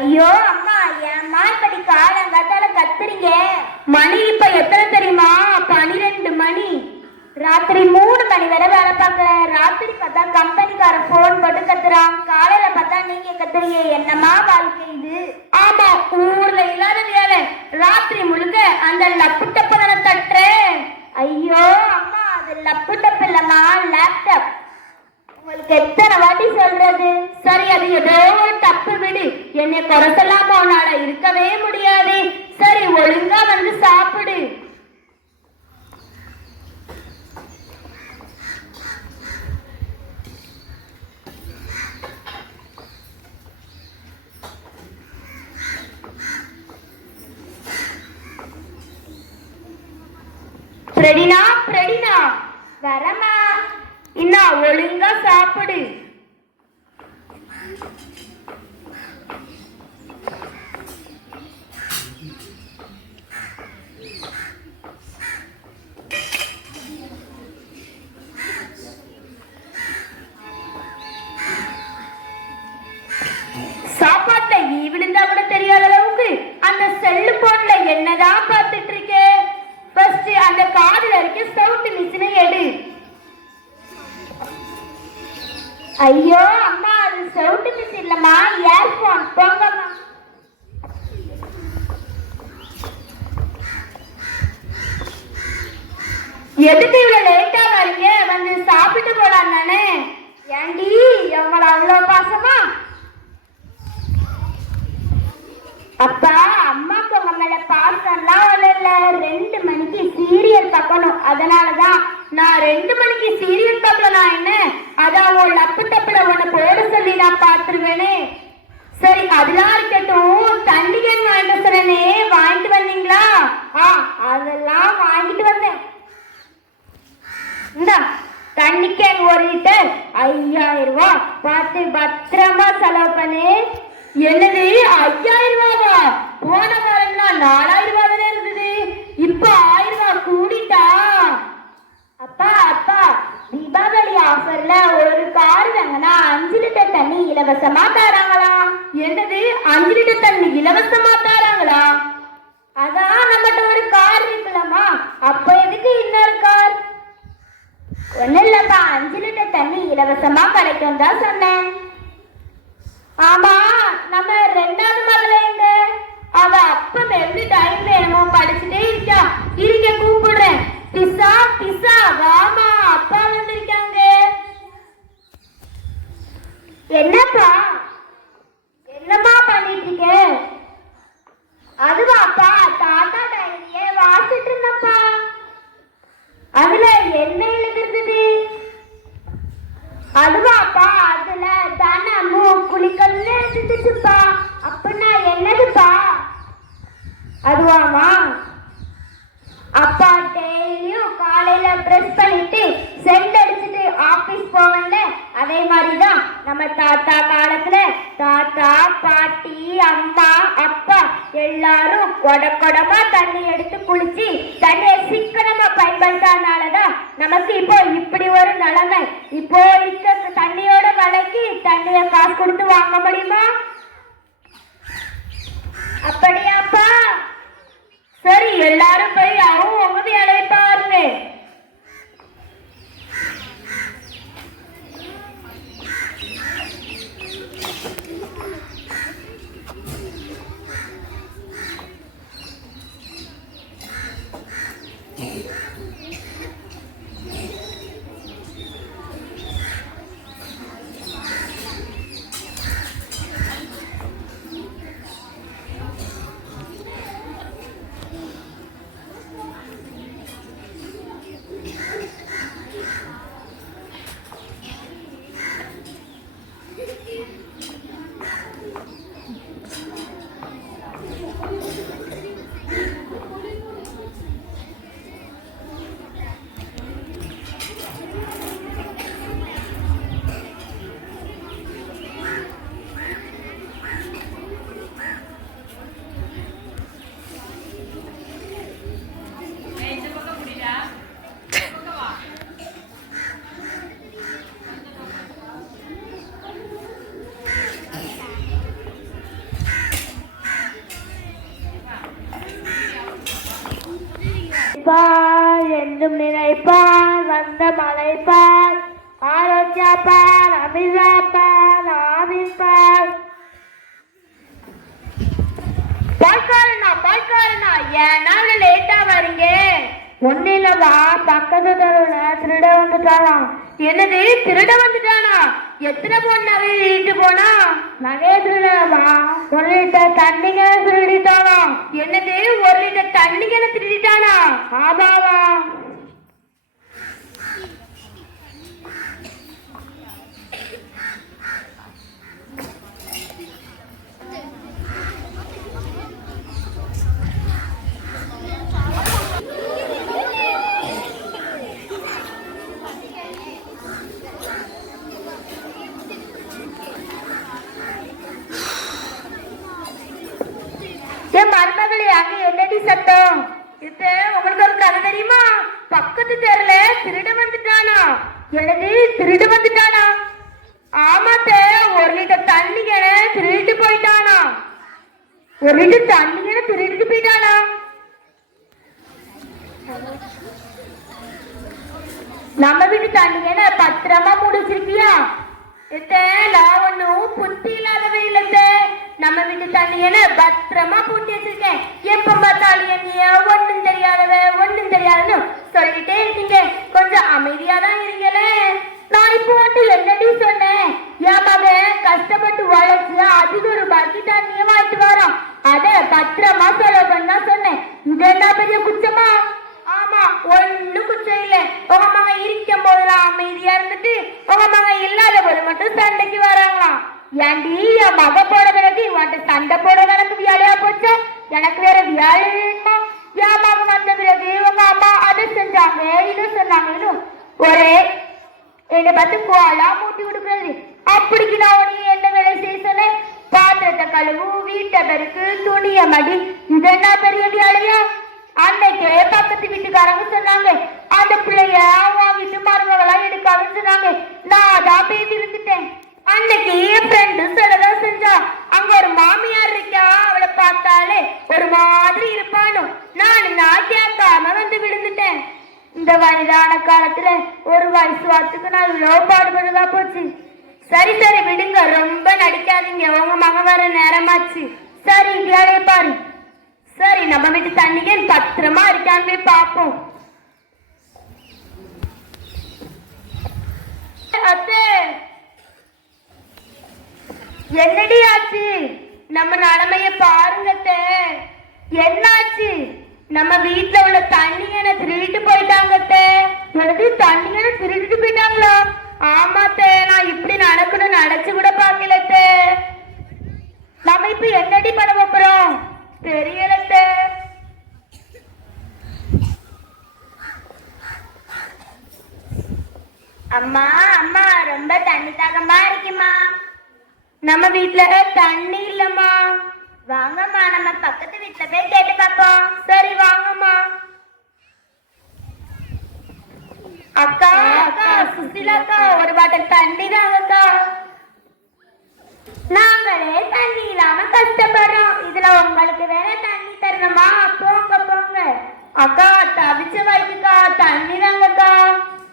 ஐயோ அம்மா ஏம்மா இப்படி காலங்காத்தால கத்துறீங்க. மணி இப்ப எத்தனை தெரியுமா? பனிரெண்டு மணி. ராத்திரி மூணு மணி வரை வேலை பார்க்கறேன் ராத்திரி பார்த்தா கம்பெனிக்காரன் போன் போட்டு கத்துறான். காலையில பார்த்தா நீங்க கத்துறீங்க. என்னம்மா வாழ்க்கை இது? ஆமா ஊர்ல இல்லாத வேலை. ராத்திரி முழுக்க அந்த லப்பு டப்பு தட்டுறேன் ஐயோ அம்மா அது லப்பு டப்பு இல்லம்மா லேப்டாப் உங்களுக்கு எத்தனை வாட்டி சொல்றது? சரி அது ஏதோ ஒரு தப்பு விடு. என்னை குறைசலாம போனால இருக்கவே முடியாது. சரி ஒழுங்கா வந்து சாப்பிடு. பிரடினா பிரடினா. வரமா இன்னா ஒழுங்கா சாப்பிடு. நான் ரெண்டு மணிக்கு சீரியல் நான் என்ன? அதான் உன் லப்பு தப்புல உன்னை போட சொல்லி நான் பார்த்துருவேனே. சரி அதெல்லாம் இருக்கட்டும் தண்ணி கேன் வாங்கிட்டு சொன்னே வாங்கிட்டு வந்தீங்களா? ஆ அதெல்லாம் வாங்கிட்டு வந்தேன். இந்தா தண்ணி கேன் ஒரு லிட்டர் ஐயாயிரம் ரூபாய் பார்த்து பத்திரமா செலவு பண்ணு. என்னது ஐயாயிரம் ரூபாவா? போன வாரம்லாம் நாலாயிரம் ரூபாய் தானே இருந்தது. இப்போ ஆயிரம் ரூபாய் கூடிட்டா? அப்பா அப்பா தீபாவளி ஆஃபர்ல ஒரு கார் வாங்கினா அஞ்சு லிட்டர் தண்ணி இலவசமா தராங்களா? என்னது? அஞ்சு லிட்டர் தண்ணி இலவசமா தராங்களா? அதான் நம்மகிட்ட ஒரு கார் இருக்குல்லம்மா. அப்ப எதுக்கு இன்னொரு கார் ஒன்னும் இல்லப்பா அஞ்சு லிட்டர் தண்ணி இலவசமா கிடைக்கும் தான் சொன்னேன். ஆமா நம்ம ரெண்டாவது மகள எங்க அவ அப்ப எந்த டைம்ல என்னமோ படிச்சுட்டே இருக்கா இருக்க கூப்பிடுறேன் பிசா பிசா வாமா அப்பா வந்திருக்காங்க என்னப்பா என்னம்மா பண்ணிட்டு இருக்க அதுவாப்பா தாத்தா டைரியே வாசிட்டு இருந்தப்பா அதுல என்ன எழுதிருந்தது அதுவாப்பா அதுல தனமும் குளிக்கல்னு எழுதிச்சுப்பா அப்படின்னா என்னதுப்பா அதுவாமா அப்பா டெய்லியும் காலையில ட்ரெஸ் பண்ணிட்டு சென்ட் அடிச்சுட்டு ஆபீஸ் போவன்ல அதே மாதிரிதான் நம்ம தாத்தா காலத்துல தாத்தா பாட்டி அம்மா அப்பா எல்லாரும் கொட கொடமா தண்ணி எடுத்து குளிச்சு தண்ணியை சிக்கனமா பயன்படுத்தாதனாலதான் நமக்கு இப்போ இப்படி ஒரு நிலைமை. இப்போ இருக்க தண்ணியோட விலைக்கு தண்ணிய காசு கொடுத்து வாங்க முடியுமா? அப்படியாப்பா. சரி எல்லாரும் போய் அவங்க உங்க வேலையை பாருங்க. ஒன்னும் இல்லவா பக்கத்து தெருவுல திருட வந்துட்டானா. என்னது? திருட வந்துட்டானா? எத்தனை பொண்ணு நகை வீட்டு போனா? நகைய திருடவா ஒரு லிட்டர் தண்ணிங்க திருடிட்டானா. என்னது? ஒரு லிட்டர் தண்ணிகளை திருடிட்டானா? ஆமாவா என் மருமகளே அங்க என்னடி சத்தம்? இது உங்களுக்கு ஒரு கதை தெரியுமா? பக்கத்து தெருல திருட வந்துட்டானா? எனது திருடு வந்துட்டானா? ஆமாத்த ஒரு லிட்டர் தண்ணிங்க திருடிட்டு போயிட்டானா? ஒரு லிட்டர் தண்ணிங்க திருடிட்டு போயிட்டானா? நம்ம வீட்டு தண்ணிங்க பத்திரமா முடிச்சிருக்கியா எத்த நான் ஒன்னும் புத்தி இல்லாதவே நம்ம வீட்டு தண்ணியன பத்திரமா பூட்டி வச்சிருக்கேன். எப்ப பார்த்தாலும் என்னைய ஒண்ணும் தெரியாதவ ஒண்ணும் தெரியாதுன்னு சொல்லிக்கிட்டே இருக்கீங்க. கொஞ்சம் அமைதியா தான் இருக்கீங்களே. நான் இப்போ வந்து என்னடி சொன்னேன்? என் மகன் கஷ்டப்பட்டு உழைச்சு அதிக ஒரு பக்கெட் தண்ணியை வாங்கிட்டு வரோம் அத பத்திரமா செலவு பண்ணா சொன்னேன். இது என்ன பெரிய குச்சமா? ஆமா ஒண்ணும் குச்சம் இல்ல. உங்க மகன் இருக்கும் போதெல்லாம் அமைதியா இருந்துட்டு உங்க மகன் இல்லாத மட்டும் சண்டைக்கு வராங்களாம். ஏண்டி என் மக போட பிறகு இவன்ட்டு சண்டை போட எனக்கு வியாழையா போச்சு? எனக்கு வேற வியாழை வேணுமா? என் மகன் வந்த பிறகு உங்க அம்மா அதை செஞ்சாங்க இதை சொன்னாங்க ஒரே என்னை பார்த்து கோலா மூட்டி கொடுக்குறது. அப்படிக்கு நான் உனக்கு என்ன வேலை செய்ய சொன்னேன் பாத்திரத்தை கழுவு வீட்டை பெருக்கு துணியை மடி இது என்ன பெரிய வியாழையா? அன்னைக்கு பக்கத்து வீட்டுக்காரங்க சொன்னாங்க அந்த பிள்ளைய அவன் வீட்டு மருமகளா எடுக்காதுன்னு சொன்னாங்க. நான் அதான் பேசி இருந்துட்டேன். அன்னைக்கு என் ஃப்ரெண்டு சொல்லதான் செஞ்சா அங்க ஒரு மாமியார் இருக்கா அவளை பார்த்தாலே ஒரு மாதிரி இருப்பானோ. நான் நான் கேட்காம வந்து விழுந்துட்டேன். இந்த வயதான காலத்துல ஒரு வயசு வாத்துக்கு நான் இவ்வளோ பாடுபடுதா போச்சு. சரி சரி விடுங்க. ரொம்ப நடிக்காதீங்க. உங்க மகன் வர நேரமாச்சு. சரி வேலையை பாரு. சரி நம்ம வீட்டு தண்ணிக்கு பத்திரமா இருக்கான்னு போய் பார்ப்போம். அத்தே என்னடி ஆச்சு? நம்ம நிலைமைய பாருங்க என்னாச்சு? நம்ம வீட்டுல உள்ள தண்ணி என்ன திருடிட்டு போயிட்டாங்க எனது தண்ணி என்ன திருடிட்டு போயிட்டாங்களா? ஆமா நான் இப்படி நடக்கணும்னு நினைச்சு கூட பார்க்கல நம்ம இப்ப என்னடி பண்ண போறோம்? தெரியல அம்மா அம்மா ரொம்ப தண்ணி தாகமா இருக்குமா? நம்ம வீட்ல தண்ணி இல்லம்மா. வாங்கம்மா நம்ம பக்கத்து வீட்ல போய் கேட்டு பார்ப்போம் சரி வாங்கம்மா. அக்கா அக்கா சுசிலா அக்கா ஒரு பாட்டில் தண்ணி தாங்கக்கா. நாங்களே தண்ணி இல்லாம கஷ்டப்படுறோம். இதுல உங்களுக்கு வேற தண்ணி தரணுமா? போங்க போங்க. அக்கா தவிச்ச வயிற்றுக்கா தண்ணி தாங்கக்கா.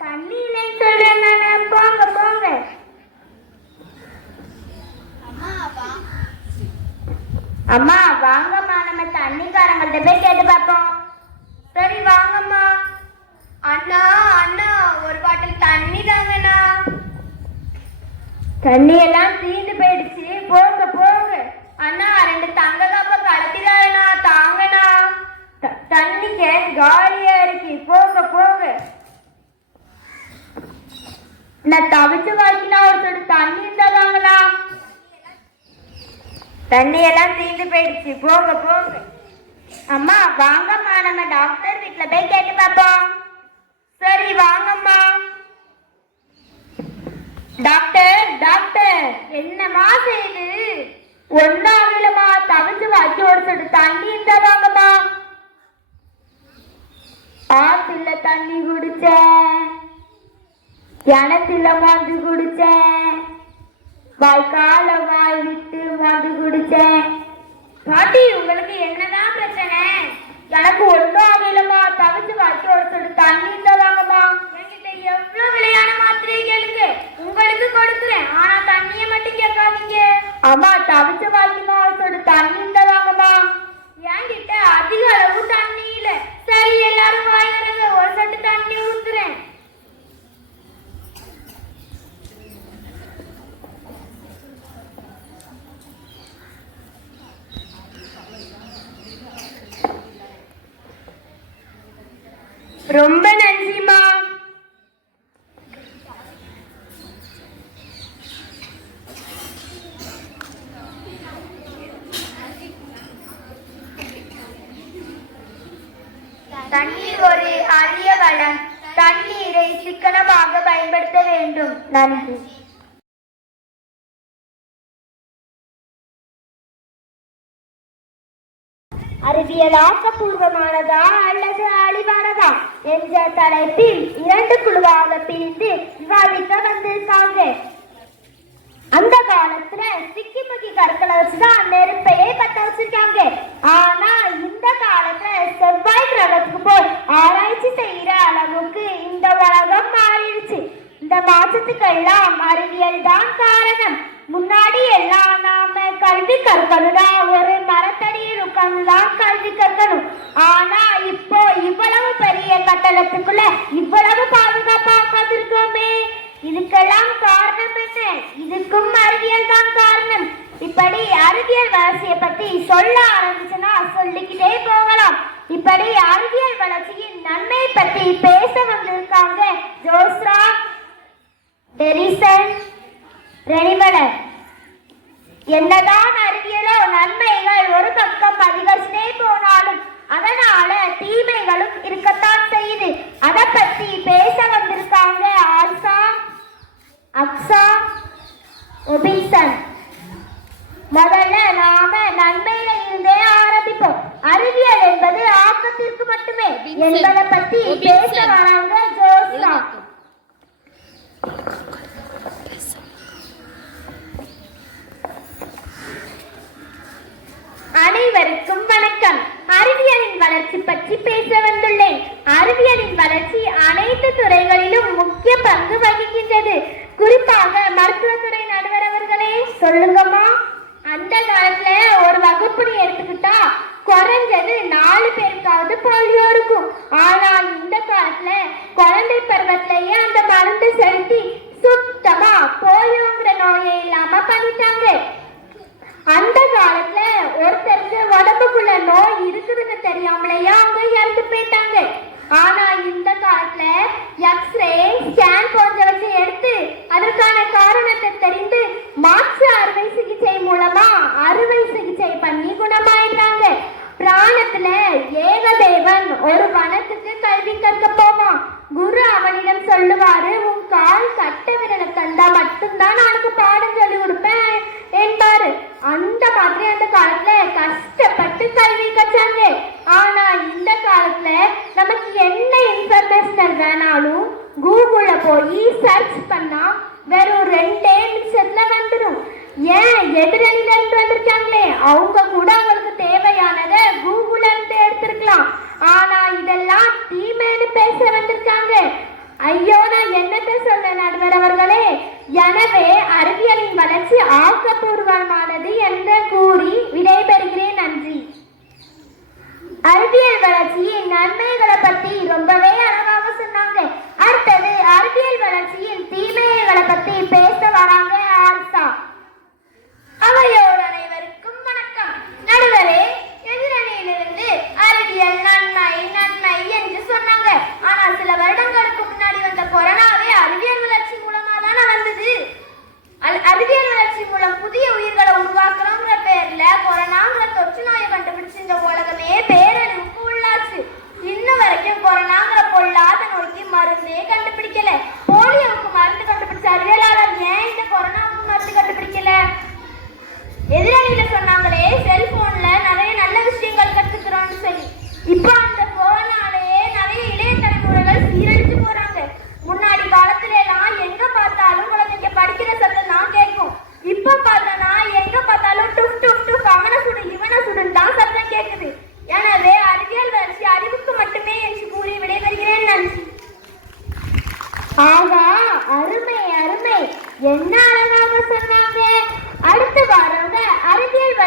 தண்ணி இல்லைன்னு சொல்றேன் போங்க போங்க. அம்மா வாங்கம்மா. நம்ம தண்ணிக்காரங்கள்ட்ட போய் கேட்டு பார்ப்போம். சரி வாங்கம்மா. அண்ணா அண்ணா ஒரு பாட்டில் தண்ணி தாங்கண்ணா. தண்ணி எல்லாம் தீந்து போயிடுச்சு. போங்க போங்க. அண்ணா ரெண்டு தங்க கப்ப கலத்திடாருண்ணா தாங்கண்ணா. த- தண்ணி கேன் காலியா இருக்கு. போங்க போங்க. நான் தவிச்சு வாங்கினா ஒருத்தர் தண்ணி இருந்தாங்கண்ணா தண்ணி எல்லாம் தீந்து போயிடுச்சு. போங்க போங்க. அம்மா வாங்கம்மா. நம்ம டாக்டர் வீட்டில் போய் கேட்டு பார்ப்போம். சரி வாங்கம்மா. Doctor doctor. என்னம்மா செய்யுது ஒன்னாவிலமா தவிச்சு வாக்கி ஒரு சொட்டு தண்ணி இருந்தா வாங்கம்மா. ஆத்துல தண்ணி குடிச்சேன் கிணத்துல மந்து குடிச்சேன் வாய்க்கால வாய் விட்டு மது குடிச்சேன் பாட்டி உங்களுக்கு என்னதான் பிரச்சனை? எனக்கு ஒன்றும் ஆகலமா தவிச்சு வாக்கி ஒரு சொட்டு தண்ணி இருந்தா வாங்கம்மா. எவ்வளவு விலையான மாத்திரையை கேளுங்க. உங்களுக்கு கொடுக்குறேன். ஆனா தண்ணியை மட்டும் கேட்காதீங்க. அவா தவிச்சு அறிவியல் ஆக்கப்பூர்வமானதா அல்லது அழிவானதா என்ற தலைப்பில் இரண்டு குழுவாக பிரிந்து விவாதிக்க வந்திருக்காங்க. அந்த காலத்துல சிக்கி முக்கி கற்களை வச்சுதான் நெருப்பையே பத்த வச்சிருக்காங்க. ஆனா இந்த காலத்துல செவ்வாய் கிரகத்துக்கு போய் ஆராய்ச்சி செய்யற அளவுக்கு இந்த உலகம் மாறிடுச்சு. இந்த மாற்றத்துக்கெல்லாம் அறிவியல் தான் காரணம். முன்னாடி எல்லாம் நாம கல்வி கற்கணும்னா ஒரு மரத்தடியில் உட்கார்ந்துதான் கல்வி கற்கணும். ஆனா இப்போ இவ்வளவு பெரிய கட்டளத்துக்குள்ள இவ்வளவு பாதுகாப்பா உட்கார்ந்துருக்கோமே. இதுக்கெல்லாம் காரணம் என்ன? இதுக்கும் அறிவியல் தான் காரணம். இப்படி அறிவியல் வளர்ச்சியை பத்தி சொல்ல ஆரம்பிச்சுன்னா சொல்லிக்கிட்டே போகலாம். இப்படி அறிவியல் வளர்ச்சியின் நன்மை பத்தி பேச வந்திருக்காங்க ஜோஸ்ரா டெரிசன் ரெனிமலர் என்னதான் அறிவியலோ நன்மைகள் ஒரு பக்கம் அதிகரிச்சுட்டே போனாலும் அதனால தீமைகளும் இருக்கத்தான் செய்யுது. அத பத்தி பேச வந்திருக்காங்க ஆல்சா அக்ஸா ஒபின்சன். முதல்ல நாம நன்மையில இருந்தே ஆரம்பிப்போம். அறிவியல் என்பது ஆக்கத்திற்கு மட்டுமே. என்பதை பத்தி பேச வராங்க ஜோஸ்னா. அனைவருக்கும் வணக்கம். அறிவியலின் வளர்ச்சி பற்றி பேச வந்துள்ளேன். அறிவியலின் வளர்ச்சி அனைத்து துறைகளிலும் முக்கிய பங்கு வகிக்கின்றது. குறிப்பாக மருத்துவத்துறை நடுவர் அவர்களே சொல்லுங்கம்மா. அந்த காலத்துல ஒரு வகுப்புன்னு எடுத்துக்கிட்டா குறைஞ்சது நாலு பேர் research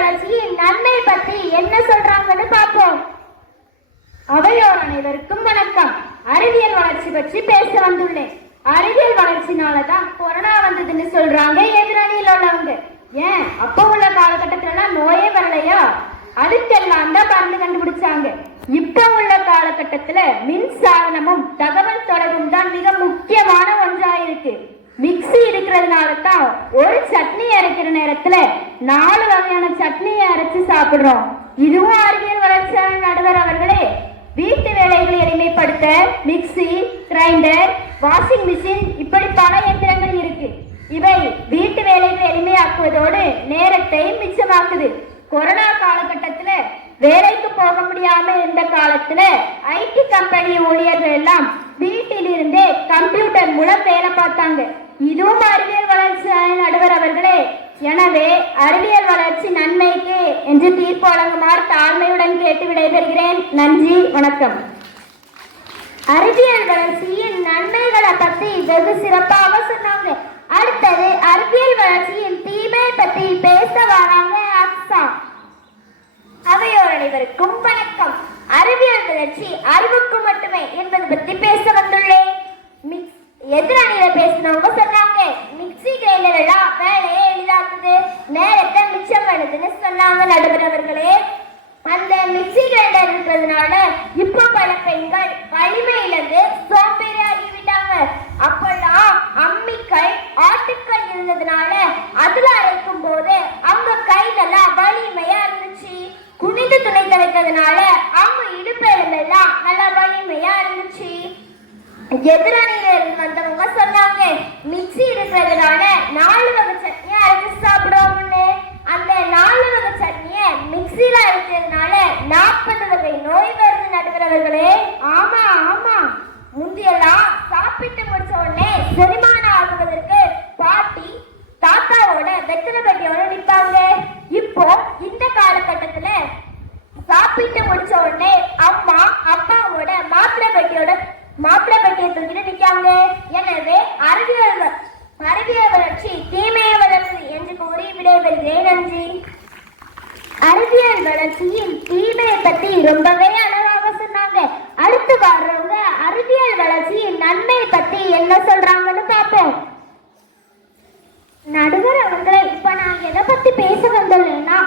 வளர்ச்சியின் நன்மை பத்தி என்ன சொல்றாங்கன்னு பார்ப்போம். அவையோர் அனைவருக்கும் வணக்கம். அறிவியல் வளர்ச்சி பற்றி பேச வந்துள்ளேன். அறிவியல் வளர்ச்சினாலதான் கொரோனா வந்ததுன்னு சொல்றாங்க எதிரணியில் உள்ளவங்க. ஏன்? அப்போ உள்ள காலகட்டத்துல எல்லாம் நோயே வரலையா? அதுக்கெல்லாம் தான் மருந்து கண்டுபிடிச்சாங்க. இப்ப உள்ள காலகட்டத்துல மின்சாதனமும் தகவல் தொடர்பும் தான் மிக முக்கியமான ஒன்றா இருக்கு மிக்ஸி இருக்கிறதுனால தான் ஒரு சட்னி அரைக்கிற நேரத்துல நாலு வகையான சட்னியை அரைச்சு சாப்பிடுறோம். இதுவும் அறிவியல் வளர்ச்சியான நடுவர் அவர்களே வீட்டு வேலைகளை எளிமைப்படுத்த மிக்ஸி கிரைண்டர் வாஷிங் மிஷின் இப்படி பல இயந்திரங்கள் இருக்கு. இவை வீட்டு வேலைகளை எளிமையாக்குவதோடு நேரத்தை மிச்சமாக்குது. கொரோனா காலகட்டத்தில் வேலைக்கு போக முடியாம இருந்த காலத்துல ஐடி கம்பெனி ஊழியர்கள் எல்லாம் வீட்டிலிருந்தே கம்ப்யூட்டர் மூலம் வேலை பார்த்தாங்க. இதுவும் அறிவியல் வளர்ச்சியான நடுவர் அவர்களே. எனவே அறிவியல் வளர்ச்சி நன்மைக்கு என்று தீர்ப்பு வழங்குமாறு தாழ்மையுடன் கேட்டு விடைபெறுகிறேன். நன்றி வணக்கம். அறிவியல் வளர்ச்சியின் நன்மைகளை பத்தி வெகு சிறப்பாக சொன்னாங்க. அடுத்தது அறிவியல் வளர்ச்சியின் தீமை பத்தி பேச வராங்க அக்ஸா அவையோர் அனைவருக்கும் வணக்கம். அறிவியல் வளர்ச்சி அறிவுக்கு மட்டுமே என்பது பத்தி பேச வந்துள்ளேன். மிக்ஸ் எதிரணியில பேசினவங்க சொன்னாங்க மிக்ஸி கிரைண்டர் எல்லாம் வேலையை எளிதாக்குது. நேரத்தை மிச்சம் பண்ணுதுன்னு சொன்னாங்க நடுவர் அந்த மிக்ஸி கிரைண்டர் இருக்கிறதுனால இப்போ பல பெண்கள் வலிமை சோம்பேறி ஆகிவிட்டாங்க அப்பெல்லாம் அம்மிக்கல் ஆட்டுக்கல் இருந்ததுனால அதுல அரைக்கும் போது அவங்க கையிலெல்லாம் வலிமையா இருந்துச்சு குனிந்து துணை துவைக்கிறதுனால அவங்க இடுப்பு எலும்பெல்லாம் நல்லா வலிமையா இருந்துச்சு எதிரணியில இருந்து வந்தவங்க சொன்னாங்க மிக்ஸி இருக்கிறதுனால நாலு வகை சட்னி அரைச்சு சாப்பிடுவோம்னு அந்த நாலு வகை சட்னியை மிக்ஸில அரைச்சதுனால நாற்பது வகை நோய் வருது நடுகிறவர்களே ஆமா ஆமா முந்தியெல்லாம் சாப்பிட்டு முடிச்ச உடனே செரிமானம் ஆகுவதற்கு பாட்டி தாத்தாவோட வெத்தலை பெட்டியோட நிற்பாங்க இப்போ இந்த காலகட்டத்துல சாப்பிட்டு முடிச்ச உடனே அம்மா அப்பாவோட மாத்திரை பெட்டியோட மாத்திரை பெட்டியை தூக்கிட்டு நிக்காங்க எனவே அறிவியல் வ- வளர்ச்சி தீமையை வளர்ச்சி என்று கூறி விடைபெறுகிறேன் நன்றி. அறிவியல் வளர்ச்சியின் தீமையை பத்தி ரொம்பவே அழகாக சொன்னாங்க. அடுத்து வர்றவங்க அறிவியல் வளர்ச்சியின் நன்மை பத்தி என்ன சொல்றாங்கன்னு பார்ப்போம். நடுவர் அவர்களே இப்ப நான் எதை பத்தி பேச வந்துள்ளேன்னா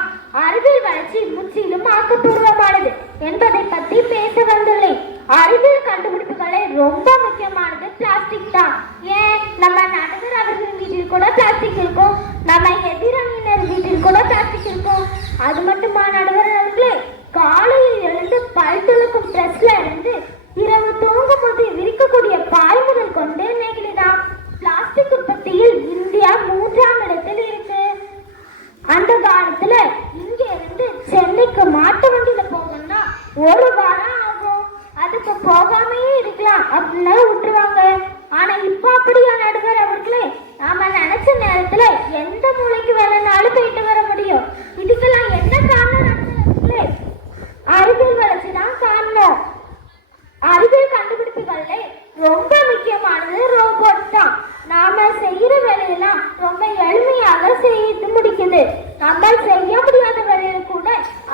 அறிவியல் வளர்ச்சி முற்றிலும் ஆக்கப்பூர்வமானது என்பதை பத்தி பேச வந்துள்ளேன். அறிவியல் கண்டுபிடிப்புகளே ரொம்ப முக்கியமானது பிளாஸ்டிக் தான். ஏன்? நம்ம நடுவர் அவர்கள் வீட்டில் கூட பிளாஸ்டிக் இருக்கும். நம்ம எதிரணியினர் வீட்டில் கூட பிளாஸ்டிக் இருக்கும். அது மட்டுமா நடுவர் அவர்களே? காலையில் எழுந்து பல் துளக்கும் ட்ரெஸ்ல இருந்து இரவு தூங்கும் போது விரிக்கக்கூடிய பால் முதல் கொண்டு நெகிழிதான் பிளாஸ்டிக் உற்பத்தியில் இந்தியா மூன்றாம் இடத்தில் இருக்கு. அந்த காலத்துல இங்க இருந்து இருக்கலாம் அப்படின்னு விட்டுருவாங்க ஆனா இப்ப அப்படியா நடுவர் அவர்களே நாம நினைச்ச நேரத்துல எந்த மூலைக்கு வேலைனாலும் போயிட்டு வர முடியும் இதுக்கெல்லாம் என்ன காரணம் நடுவர் அவர்களே அறிவியல் வளர்ச்சி தான் காரணம் அறிவியல் கண்டுபிடிப்புகள்ல ரொம்ப முக்கியமானது ரோபோட் தான் நாம செய்யற வேலையெல்லாம் ரொம்ப எளிமையாக செய்து முடிக்குது நம்ம செய்ய முடியாத வேலையை கூட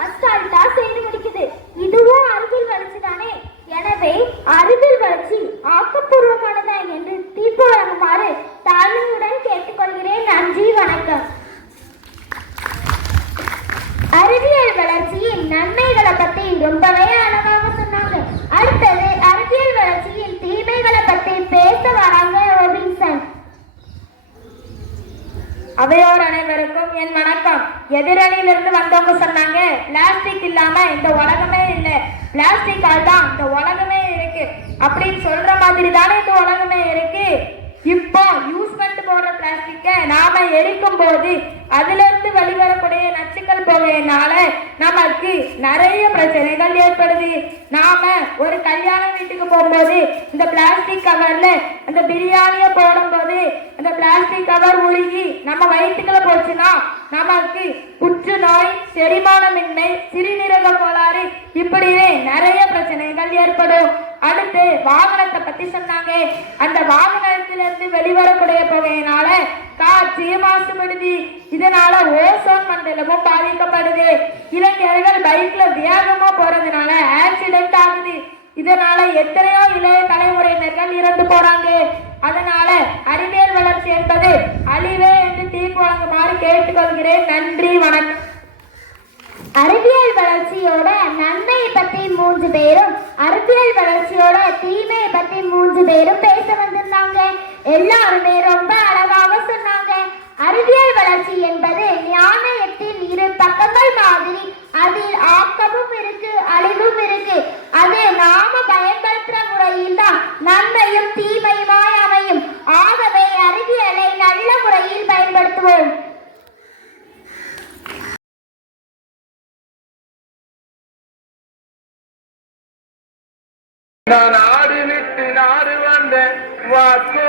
அசால்ட்டா செய்து முடிக்குது இதுவும் அறிவியல் வளர்ச்சி தானே எனவே அறிவியல் வளர்ச்சி ஆக்கப்பூர்வமானதா என்று தீர்ப்பு வழங்குமாறு தாழ்மையுடன் கேட்டுக்கொள்கிறேன் நன்றி வணக்கம் அறிவியல் வளர்ச்சியின் நன்மைகளை பத்தி ரொம்பவே அழகாக சொன்னாங்க அடுத்தது அறிவியல் வளர்ச்சியின் தீமைகளை பத்தி பேச வராங்க ரோபின்சன் அவையோர் அனைவருக்கும் என் வணக்கம். எதிரணியிலிருந்து வந்தவங்க சொன்னாங்க பிளாஸ்டிக் இல்லாம இந்த உலகமே இல்லை. பிளாஸ்டிக்கால் தான் இந்த உலகமே இருக்கு. அப்படின்னு சொல்ற மாதிரி தானே இந்த உலகமே இருக்கு. இப்போ யூஸ் பண்ணிட்டு போடுற பிளாஸ்டிக்கை நாம எரிக்கும் போது அதிலிருந்து வெளிவரக்கூடிய நச்சுக்கள் போகையினால நமக்கு நிறைய பிரச்சனைகள் ஏற்படுது. நாம ஒரு கல்யாண வீட்டுக்கு போகும்போது இந்த பிளாஸ்டிக் கவர்ல அந்த பிரியாணியை போடும்போது அந்த பிளாஸ்டிக் கவர் உழுகி நம்ம வயிற்றுக்குள்ள போச்சுன்னா நமக்கு புற்றுநோய் செரிமானமின்மை சிறுநீரக கோளாறு இப்படியே நிறைய பிரச்சனைகள் ஏற்படும். அடுத்து வாகனத்தை பத்தி சொன்னாங்க. அந்த வாகனத்திலிருந்து வெளிவரக்கூடிய புகையினால காது காற்று மாசுபடுது. இதனால ஓசோன் மண்டலமும் பாதிக்கப்படுது. இளைஞர்கள் பைக்ல வேகமா போறதுனால ஆக்சிடென்ட் ஆகுது. இதனால எத்தனையோ இளைய தலைமுறையினர்கள் இறந்து போறாங்க. அதனால அறிவியல் வளர்ச்சி என்பது அழிவே என்று தீர்ப்பு வழங்குமாறு கேட்டுக்கொள்கிறேன். நன்றி வணக்கம். அறிவியல் வளர்ச்சியோட நன்மை பத்தி மூன்று பேரும் அறிவியல் வளர்ச்சியோட தீமை பத்தி மூன்று பேரும் பேச வந்திருந்தாங்க. எல்லாருமே ரொம்ப அழகாக சொன்னாங்க. அறிவியல் வளர்ச்சி என்பது ஞானயத்தின் இரு பக்கங்கள் மாதிரி. அதில் ஆக்கமும் இருக்கு அழிவும் இருக்கு. அது நாம பயன்படுத்துற முறையில் தான் நன்மையும் தீமையுமாய் அமையும். ஆகவே அறிவியலை நல்ல முறையில் பயன்படுத்துவோம். நான் ஆடு விட்டு நாடு வந்த வாக்கோரகமா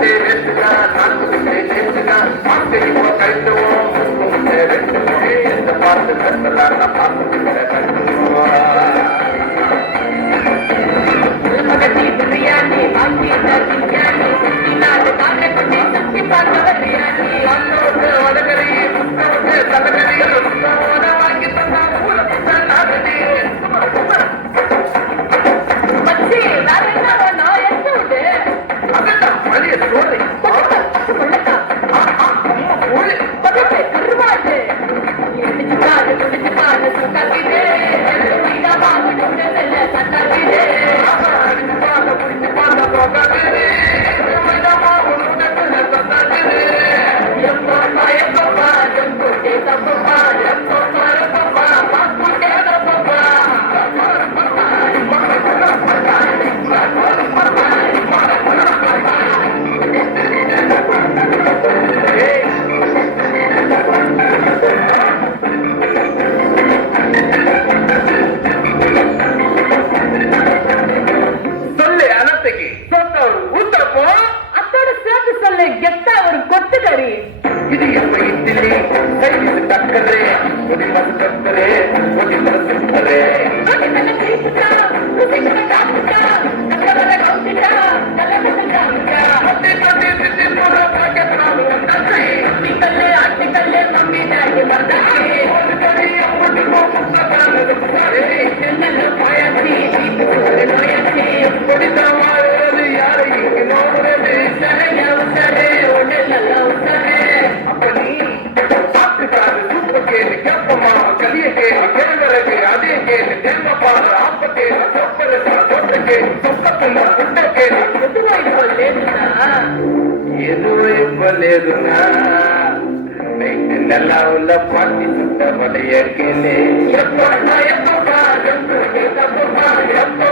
లేదుగా నెల ఉన్న పార్టీ చుట్టబడి ఎక్కింది ఎప్పుడు ఎప్పుడు ఎప్పుడు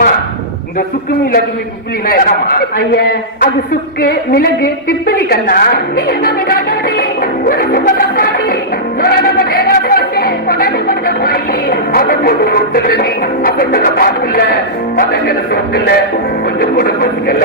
அம்மா இந்த சுக்குமி லக்குமி பிப்பிலினா என்னம்மா ஐயா அது சுக்கு மிளகு பிப்பிலி கண்ணா கொஞ்சம் கூட பசிக்கல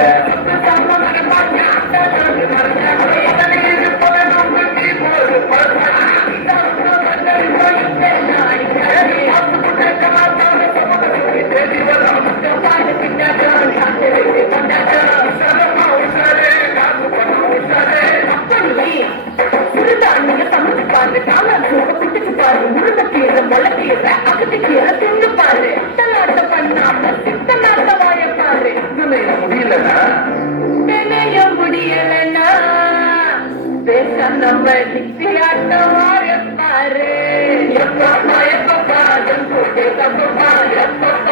பாரு எப்பப்பா ஜம்பு பாரு எப்ப